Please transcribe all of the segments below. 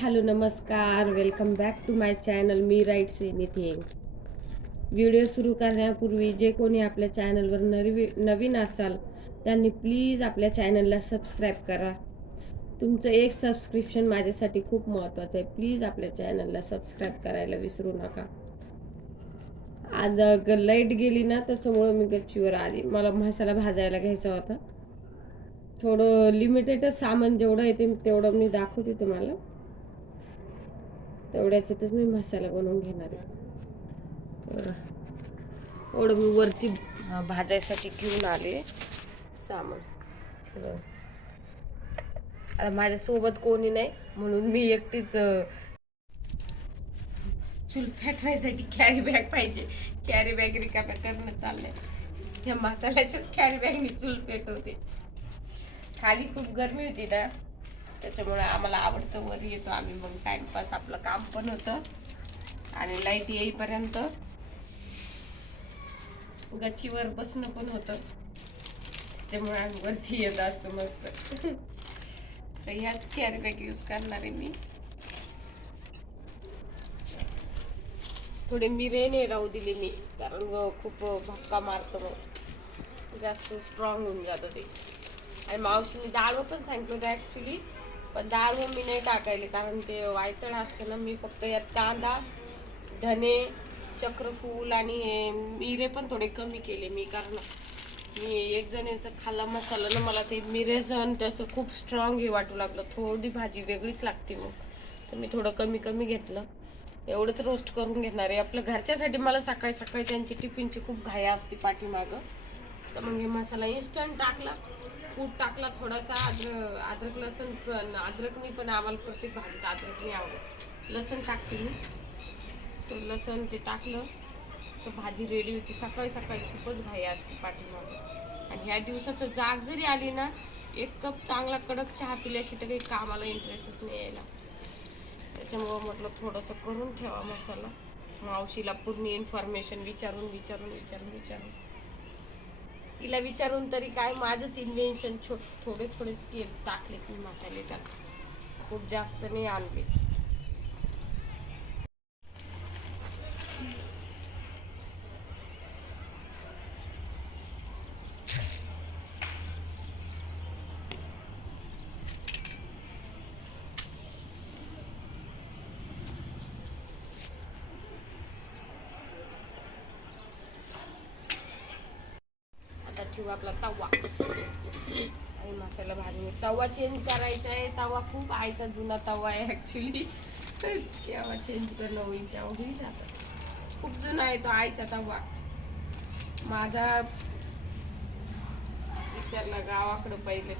Hello नमस्कार. Welcome back to my channel me rights anything video सुरू करण्यापूर्वी जे कोणी आपल्या चॅनलवर नवी नवीन असाल त्यांनी प्लीज आपल्या चॅनलला सबस्क्राईब करा. तुमचं एक सबस्क्रिप्शन माझ्यासाठी खूप महत्त्वाचं आहे. प्लीज आपल्या चॅनलला सबस्क्राईब करायला विसरू नका. आज लाइट गेली ना त्याच्यामुळं मी गच्चीवर आली. मला मसाला भाजायला घ्यायचा होता. थोडं लिमिटेडच सामान जेवढं येते तेवढं मी दाखवते तुम्हाला. तेवढ्याच्यातच मी मसाला बनवून घेणार आहे. एवढं मी वरती भाजायसाठी घेऊन आले. सामान. आता माझ्यासोबत कोणी नाही म्हणून मी एकटीच चूल फेटवायसाठी कॅरी बॅग पाहिजे. कॅरी बॅग रिकाम्या करणं चाललंय. या मसाल्याच्याच कॅरी बॅग मी चूल पेटवते खाली खूप गरमी होती ना. त्याच्यामुळे आम्हाला आवडतं वर येतो आम्ही मग टाइमपास आपलं काम पण होतं. आणि लाइट येईपर्यंत गच्चीवर बसणं पण होतं. त्याच्यामुळे आम्ही वरती येत असतो मस्त. तर ह्याच कॅरीबॅग यूज करणार आहे मी. थोडे मिरे नाही राहू दिले मी कारण खूप भक्का मारतो मग. जास्त स्ट्रॉंग होऊन जातं ते. आणि मावशीने डाळ पण सांगितलं होतं ॲक्च्युली पण डाळवं मी नाही टाकायले कारण ते वायतळ असतं ना मी फक्त यात कांदा धने चक्रफूल आणि हे मिरे पण थोडे कमी केले मी कारण मी एक जणीचं खाल्ला मसाला ना मला ते मिरेचं त्याचं खूप स्ट्रॉंग हे वाटू लागलं. थोडी भाजी वेगळीच लागते मग. तर मी थोडं कमी कमी घेतलं. एवढंच रोस्ट करून घेणार आहे. आपल्या घरच्यासाठी मला सकाळी सकाळी त्यांची टिफिनची खूप घाया असते पाठीमागं. तर मग हे मसाला इन्स्टंट टाकला. कूट टाकला थोडासा अद्र अद्रक लसूण पण अद्रकनी पण आम्हाला प्रत्येक भाजीत अद्रक नाही आवडत. लसूण टाकते मी. तर लसूण ते टाकलं तर भाजी रेडी होती. सकाळी सकाळी खूपच घाई असते पाठीमागे. आणि ह्या दिवसाचं जाग जरी आली ना एक कप चांगला कडक चहा पिल्याशी तर काही कामाला इंटरेस्टच नाही यायला. त्याच्यामुळं म्हटलं थोडंसं करून ठेवा मसाला. मावशीला पूर्ण इन्फॉर्मेशन विचारून विचारून विचारून विचारून. तिला विचारून तरी काय माझंच इन्व्हेन्शन छो थोडे थोडे स्केल टाकले मी मसाले त्यात. खूप जास्त नाही आणले. आता ठेवू आपला तवा. आणि मसाला भाजून तवा चेंज करायचा आहे. तवा खूप आईचा जुना तवा आहे ॲक्च्युली केव्हा चेंज करणं होईल तेव्हा होईल आता. खूप जुना आहे तो आईचा तवा. माझा विसरला गावाकडं पहिले.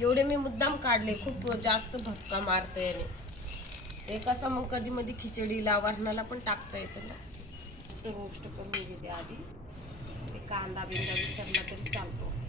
एवढे मी मुद्दाम काढले. खूप जास्त धक्का मारतो याने. ते कसं मग कधी मध्ये खिचडीला वरणाला पण टाकता येतं ना. गोष्ट करून गेली आधी. कांदा बिंदा विसरला तरी चालतो.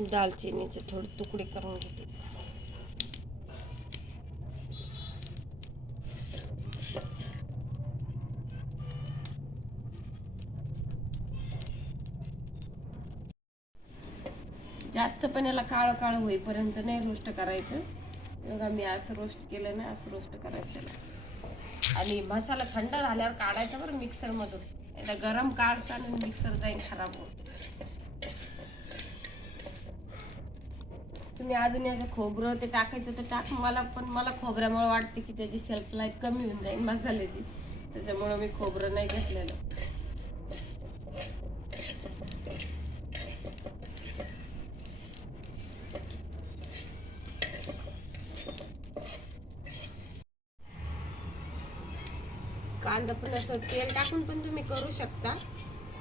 दालचिनीचे थोडे तुकडे करून घेते. जास्त पण याला काळं काळं होईपर्यंत नाही रोस्ट करायचं. बघा मी असं रोस्ट केलं ना असं रोस्ट करायचं त्याला. आणि मसाला थंड झाल्यावर काढायचा बरं मिक्सरमधून एकदा गरम काढचा आणि मिक्सर जाईल खराब होतो तुम्ही अजून याचं खोबरं ते टाकायचं तर टाक. मला पण मला खोबऱ्यामुळे वाटते की त्याची शेल्फ लाईफ कमी होऊन जाईल मसाल्याची. त्याच्यामुळं मी खोबरं नाही घेतलेलं. कांदा पण असं तेल टाकून पण तुम्ही करू शकता.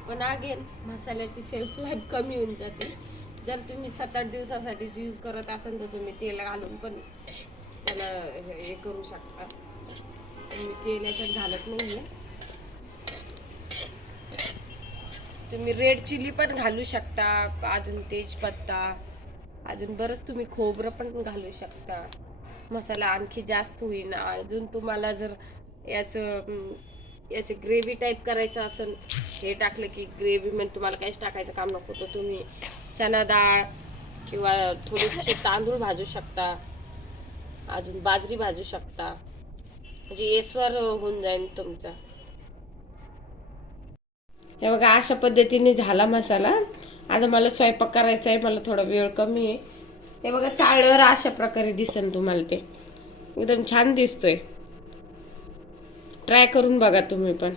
पण अगेन मसाल्याची सेल्फ लाईफ कमी होऊन जाते. जर तुम्ही सात आठ दिवसासाठी यूज करत असाल तर तुम्ही तेल घालून पण त्याला हे हे करू शकता. मी तेल याच्यात घालत नाही तुम्ही रेड चिली पण घालू शकता अजून तेजपत्ता अजून बरंच तुम्ही खोबरं पण घालू शकता. मसाला आणखी जास्त होईल अजून तुम्हाला जर याचं याची ग्रेव्ही टाईप करायचं असेल हे टाकलं की ग्रेव्ही म्हणजे तुम्हाला काहीच टाकायचं काम नको. तर तुम्ही चना डाळ किंवा थोडेसे तांदूळ भाजू शकता अजून बाजरी भाजू शकता. म्हणजे येसवर होऊन जाईल तुमचा. हे बघा अशा पद्धतीने झाला मसाला. आता मला स्वयंपाक करायचा आहे मला थोडा वेळ कमी आहे. हे बघा चाळल्यावर अशा प्रकारे दिसन तुम्हाला ते. एकदम छान दिसतोय. ट्राय करून बघा तुम्ही पण.